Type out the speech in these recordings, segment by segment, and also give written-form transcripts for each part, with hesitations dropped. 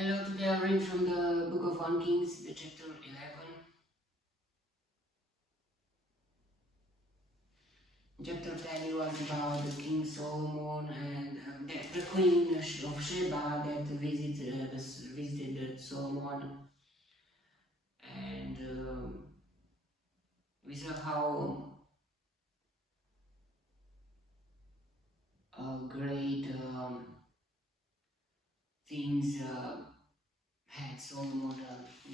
Hello, today I read from the book of 1 Kings, the chapter 11. Chapter 10 it was about the King Solomon and the Queen of Sheba that visited Solomon. And we saw how great things had Solomon.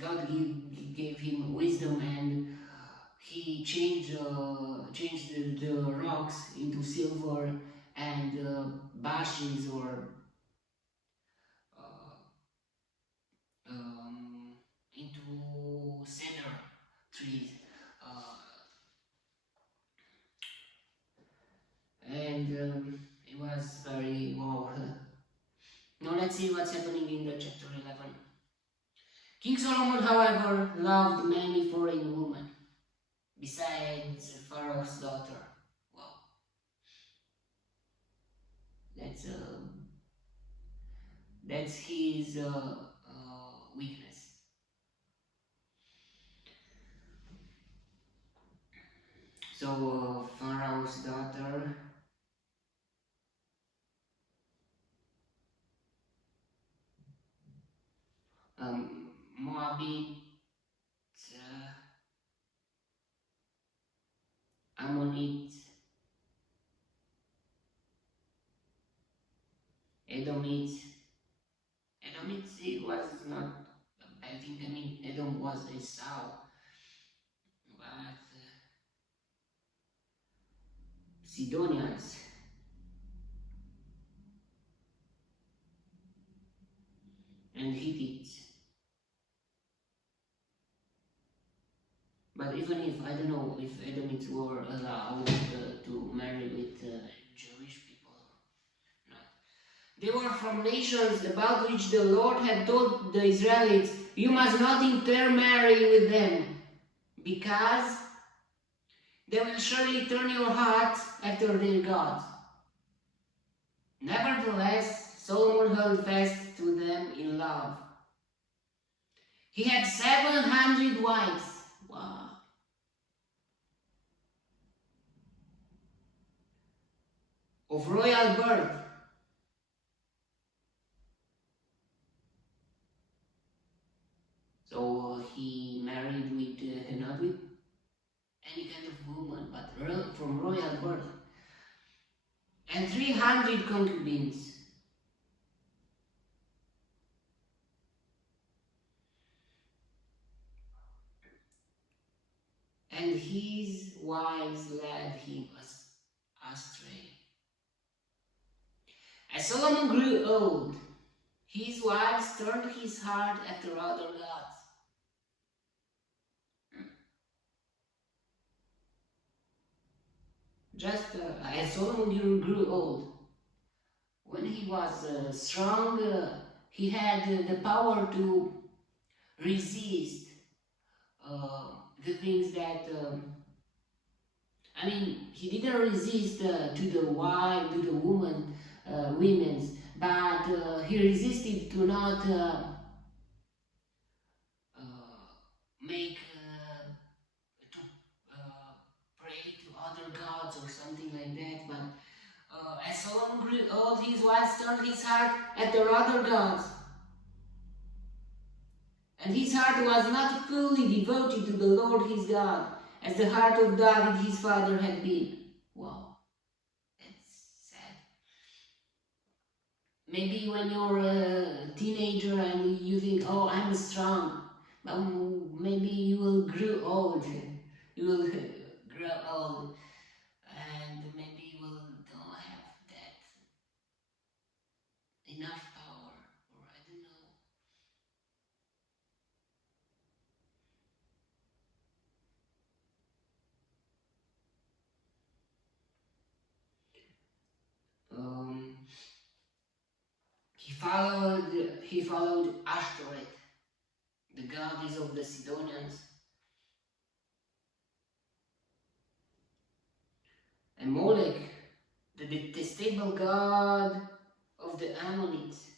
God gave him wisdom, and he changed the rocks into silver, and bashes or uh, um, into cedar trees. Uh, and it was very wow. Now let's see what's happening in the chapter 11. King Solomon, however, loved many foreign women besides Pharaoh's daughter. Wow, that's that's his weakness. So Pharaoh's daughter, Moabite, Ammonite, Edomite. Edomite it was not a bad thing. I mean, Edom was Esau, but Sidonians and Hittites. But even if, I don't know if Edomites were allowed to marry with Jewish people, no. They were from nations about which the Lord had told the Israelites, you must not intermarry with them, because they will surely turn your heart after their gods. Nevertheless, Solomon held fast to them in love. He had 700 wives. Wow. Of royal birth. So he married with, not with any kind of woman, but from royal birth. And 300 concubines. And his wives led him astray. As Solomon grew old, his wives turned his heart after other gods. Just as Solomon grew old, when he was strong, he had the power to resist the things that I mean, he didn't resist to the wife, to the women's, but he resisted to not make to pray to other gods or something like that. But as Solomon grew old, his wife turned his heart after other gods, and his heart was not fully devoted to the Lord his God, as the heart of David his father had been. Wow, that's sad. Maybe when you're a teenager and you think, oh, I'm strong, but maybe you will grow old. You will grow old, and maybe you will don't have that enough power, or I don't know. He followed Ashtoreth, the goddess of the Sidonians, and Molech, the detestable god of the Ammonites.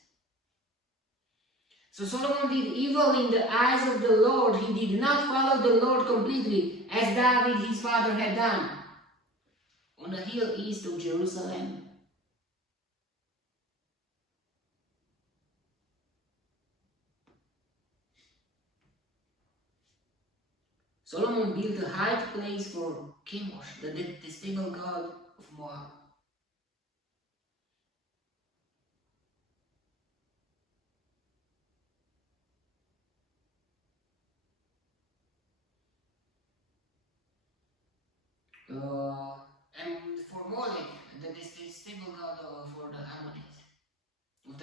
So Solomon did evil in the eyes of the Lord. He did not follow the Lord completely, as David his father had done, on a hill east of Jerusalem. Solomon built a high place for Chemosh, the detestable god of Moab. And for Molech, the detestable god for the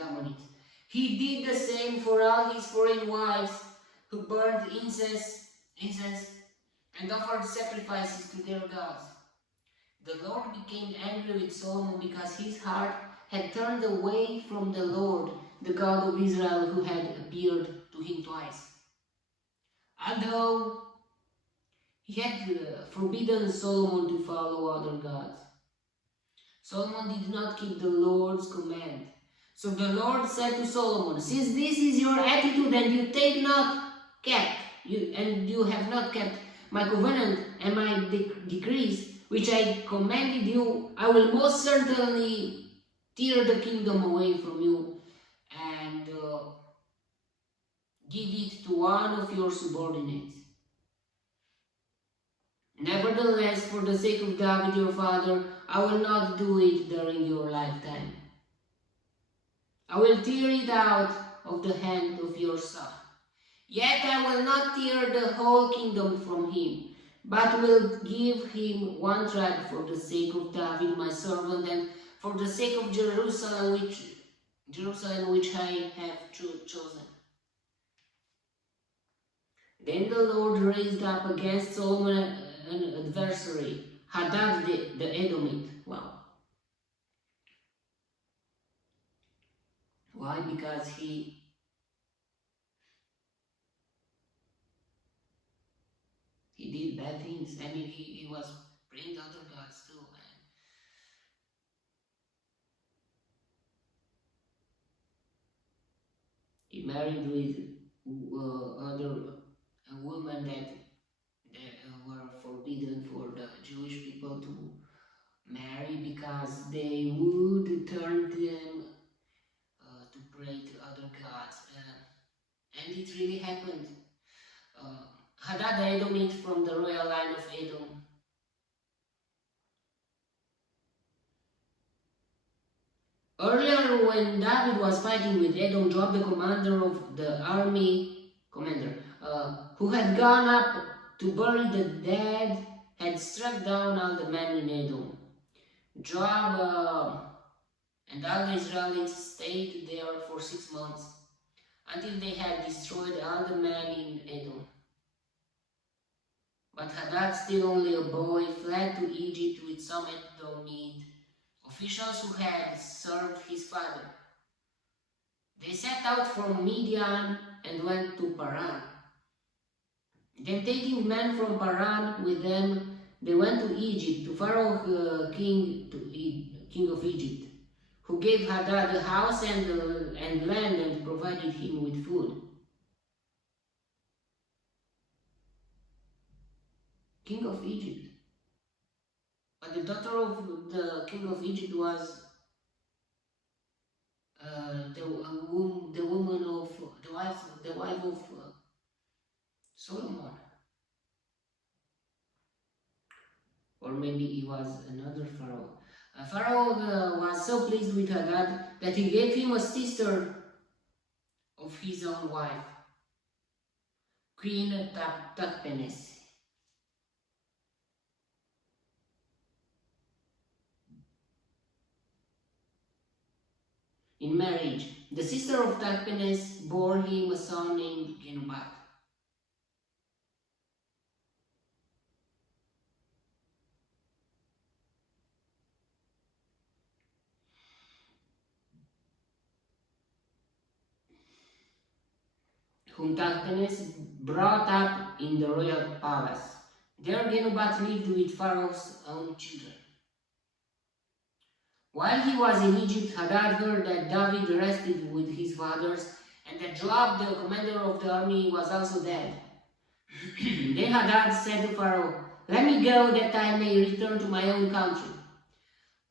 Ammonites. He did the same for all his foreign wives, who burned incense, and offered sacrifices to their gods. The Lord became angry with Solomon because his heart had turned away from the Lord, the God of Israel, who had appeared to him twice. Although he had forbidden Solomon to follow other gods, Solomon did not keep the Lord's command. So the Lord said to Solomon, "Since this is your attitude and you have not kept my covenant and my decrees, which I commanded you, I will most certainly tear the kingdom away from you and give it to one of your subordinates. Nevertheless, for the sake of David your father, I will not do it during your lifetime. I will tear it out of the hand of your son. Yet I will not tear the whole kingdom from him, but will give him one tribe for the sake of David my servant, and for the sake of Jerusalem which I have chosen." Then the Lord raised up against Solomon an adversary, Hadad the Edomite. Wow. Why? Because he did bad things. I mean, he was praying to other gods too. And he married with other women that were forbidden for the Jewish people to marry because they would turn them to pray to other gods. And it really happened. Hadad the Edomite from the royal line of Edom. Earlier, when David was fighting with Edom, Joab, the commander of the army, who had gone up to bury the dead, had struck down all the men in Edom. Joab and all the Israelites stayed there for 6 months, until they had destroyed all the men in Edom. But Hadad, still only a boy, fled to Egypt with some Edomite officials who had served his father. They set out from Midian and went to Paran. Then, taking men from Paran with them, they went to Egypt, to Pharaoh, king of Egypt, who gave Hadad a house and land and provided him with food. King of Egypt. But the daughter of the king of Egypt was the wife of Solomon. Or maybe he was another Pharaoh. Pharaoh was so pleased with Hadad that he gave him a sister of his own wife, Queen Tahpenes. In marriage, the sister of Tahpenes bore him a son named Genubat. Whom Tahpenes brought up in the royal palace. There Genubat lived with Pharaoh's own children. While he was in Egypt, Hadad heard that David rested with his fathers and that Joab, the commander of the army, was also dead. Then Hadad said to Pharaoh, "Let me go that I may return to my own country."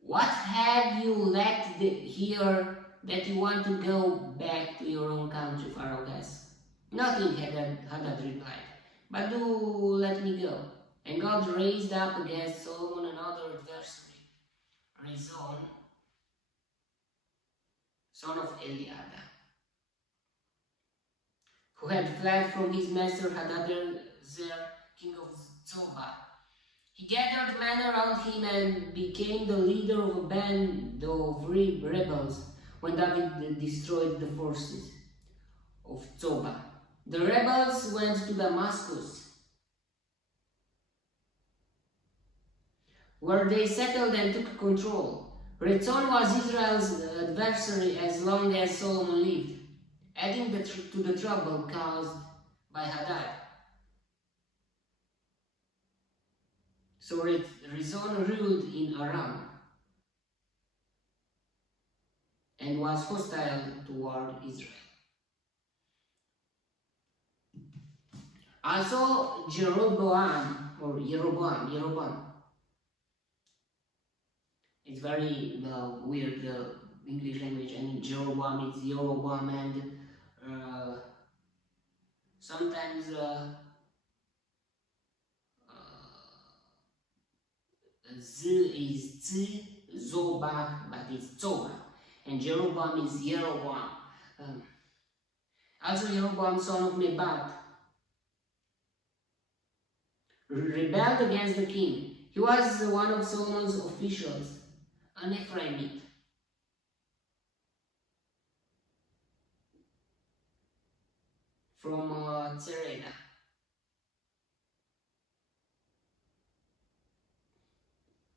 "What have you left here that you want to go back to your own country?" Pharaoh asked. "Nothing," Hadad replied, "but do let me go." And God raised up against Solomon another adversary, Rezon, son of Eliada, who had fled from his master Hadadezer, king of Zobah. He gathered men around him and became the leader of a band of rebels when David destroyed the forces of Zobah. The rebels went to Damascus, where they settled and took control. Rezon was Israel's adversary as long as Solomon lived, adding to the trouble caused by Hadad. So Rezon ruled in Aram and was hostile toward Israel. Also, Jeroboam. It's very weird, the English language. I mean, Jeroboam is Jeroboam, and sometimes Z is Z, Zobah, but it's Zobah. And Jeroboam is Jeroboam. Also, Jeroboam, son of Nebat, rebelled against the king. He was one of Solomon's officials, an Ephraimite. From Zereda.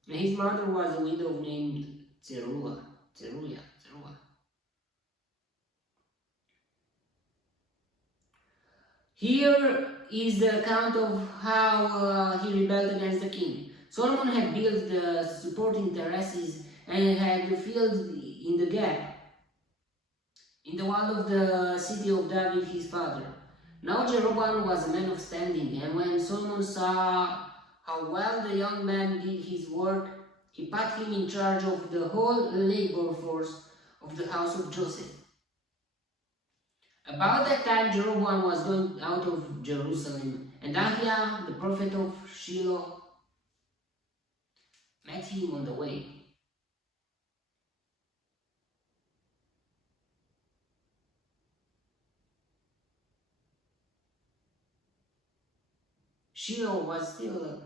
His mother was a widow named Zeruiah. Here is the account of how he rebelled against the king. Solomon had built the supporting terraces and had filled in the gap in the wall of the city of David his father. Now Jeroboam was a man of standing, and when Solomon saw how well the young man did his work, he put him in charge of the whole labor force of the house of Joseph. About that time Jeroboam was going out of Jerusalem, and Ahiah, the prophet of Shiloh, met him on the way. Shiloh was still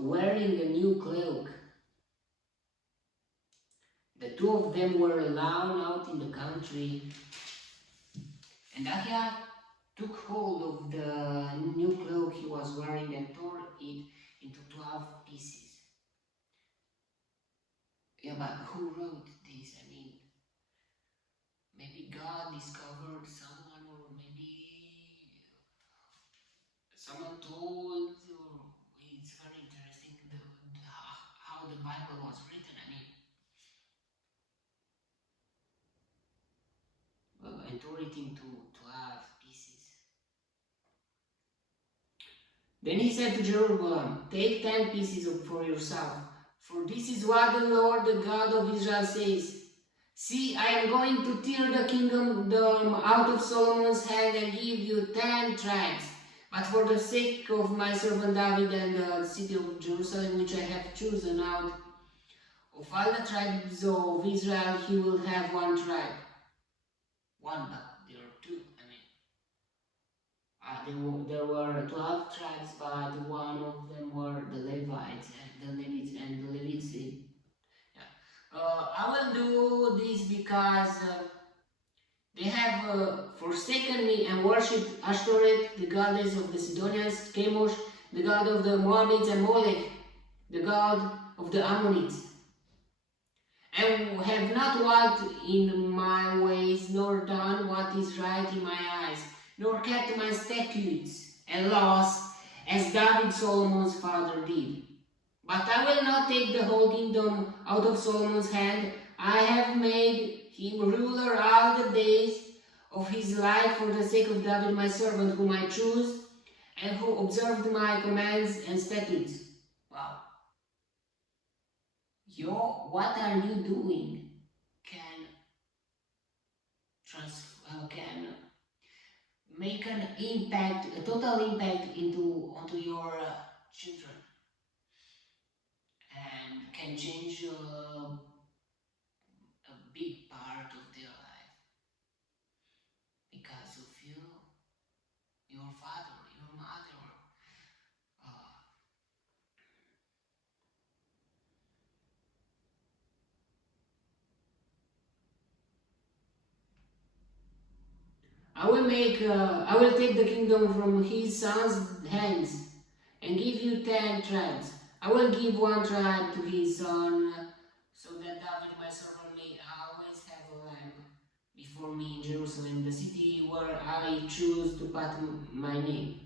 wearing a new cloak. The two of them were alone out in the country, and Ahiah took hold of the new cloak he was wearing and tore it into 12 pieces. Yeah, but who wrote this? I mean, maybe God discovered someone, or maybe someone told, or it's very interesting how the Bible was written. I mean, and tore it into 12 pieces. Then he said to Jeroboam, "Take 10 pieces for yourself, for this is what the Lord, the God of Israel says. See, I am going to tear the kingdom out of Solomon's hand and give you 10 tribes. But for the sake of my servant David and the city of Jerusalem, which I have chosen out of all the tribes of Israel, he will have one tribe." One, but there are two. I mean, there were 12 tribes, but one of them were the Levites, and the Levites. I will do this because they have forsaken me and worshipped Ashtoreth, the goddess of the Sidonians, Chemosh, the god of the Moabites, and Molech, the god of the Ammonites, and have not walked in my ways, nor done what is right in my eyes, nor kept my statutes and laws, as David Solomon's father did. But I will not take the whole kingdom out of Solomon's hand. I have made him ruler all the days of his life for the sake of David my servant, whom I choose, and who observed my commands and statutes. Wow. What are you doing can can make an impact, a total impact onto your children, and can change a big part of their life because of you, your father, your mother. Uh, I will take the kingdom from his son's hands and give you 10 tribes. I will give one tribe to his son, so that David my servant may always have a lamp before me in Jerusalem, the city where I choose to put my name.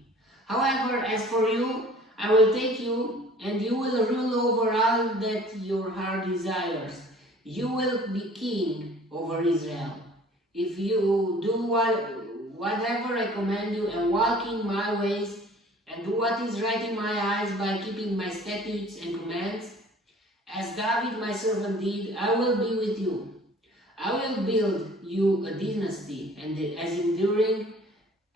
However, as for you, I will take you, and you will rule over all that your heart desires. You will be king over Israel. If you do whatever I command you and walk in my ways and do what is right in my eyes by keeping my statutes and commands, as David my servant did, I will be with you. I will build you a dynasty and as enduring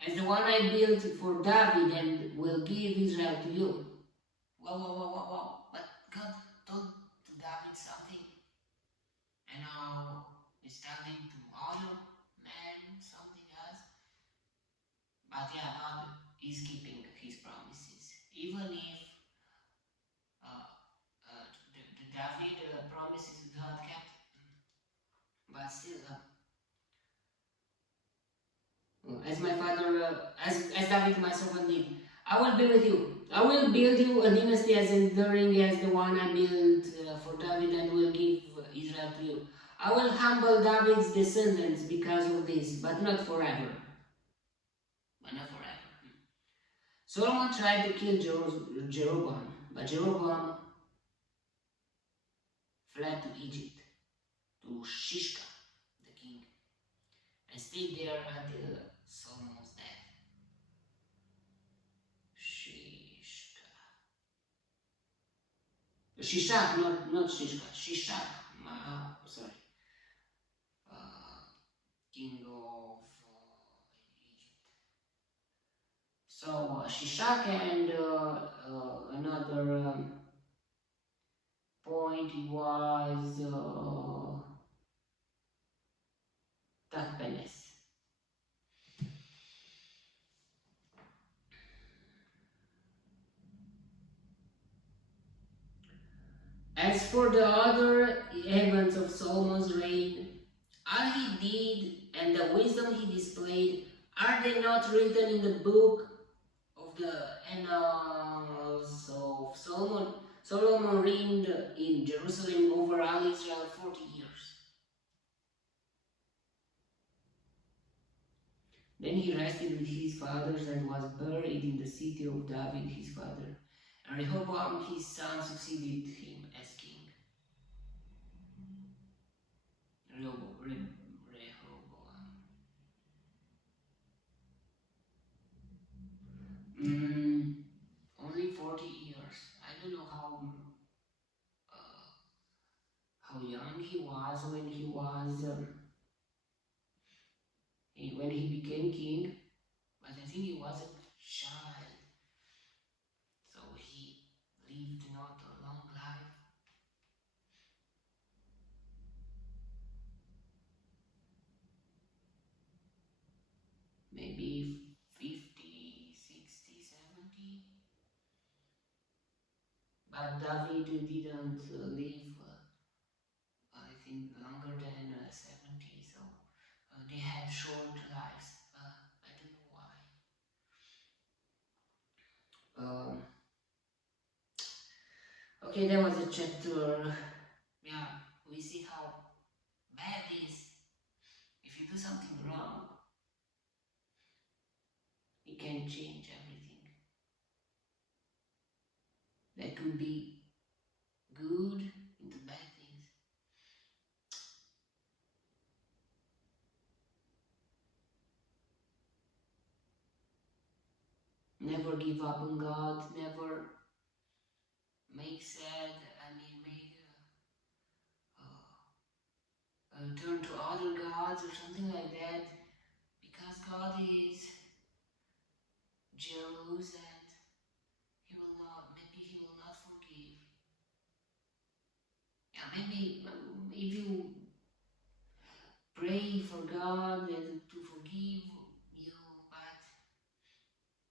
as the one I built for David, and will give Israel to you. Whoa, whoa, whoa, whoa, whoa. But God told to David something, and now he's telling to other men something else. But yeah, God is keeping his promises. Even if the David promises God kept, but still, as my father, as David my servant did, I will be with you. I will build you a dynasty as enduring as the one I built for David, and will give Israel to you. I will humble David's descendants because of this, but not forever. But not forever. Solomon tried to kill Jeroboam, but Jeroboam fled to Egypt, to Shishka, the king, and stayed there until Solomon's death. Shishak, not Shishka, Shishak, sorry, king of Egypt. So Shishak, and another point was Tahpenes. As for the other events of Solomon's reign, all he did and the wisdom he displayed, are they not written in the book of the Annals of Solomon? Solomon reigned in Jerusalem over all Israel 40 years. Then he rested with his fathers and was buried in the city of David his father. And Rehoboam his son succeeded him as king. Rehoboam. Only 40 years. I don't know how young he was when when he became king, but I think he was a child, so he lived not a long life. Maybe 50, 60, 70. But David didn't live, I think, longer than 70, so they had short lives. I don't know why. Okay, that was a chapter. Yeah, we see how bad it is. If you do something wrong, it can change everything. That could be good into bad things. Never give up on God, never make sad, turn to other gods or something like that, because God is jealous and maybe He will not forgive. Yeah, maybe if you pray for God and to forgive you, but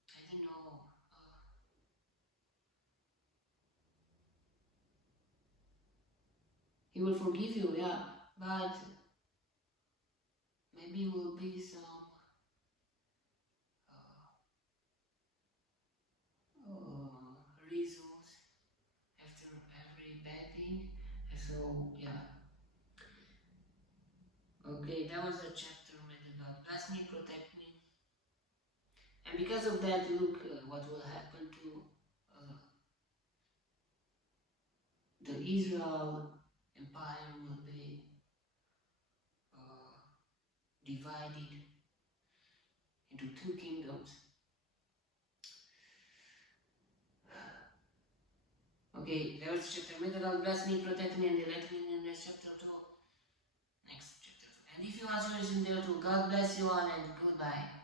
I don't know. He will forgive you, yeah, but maybe will be some reasons after every bad thing. So yeah. Okay, that was a chapter with God bless me, protect me. And because of that, look what will happen to the Israel empire will be divided into two kingdoms. Okay, that was chapter. May the God bless me, protect me, and delight me in the next chapter too. Next chapter. And if you are in there too, God bless you all and goodbye.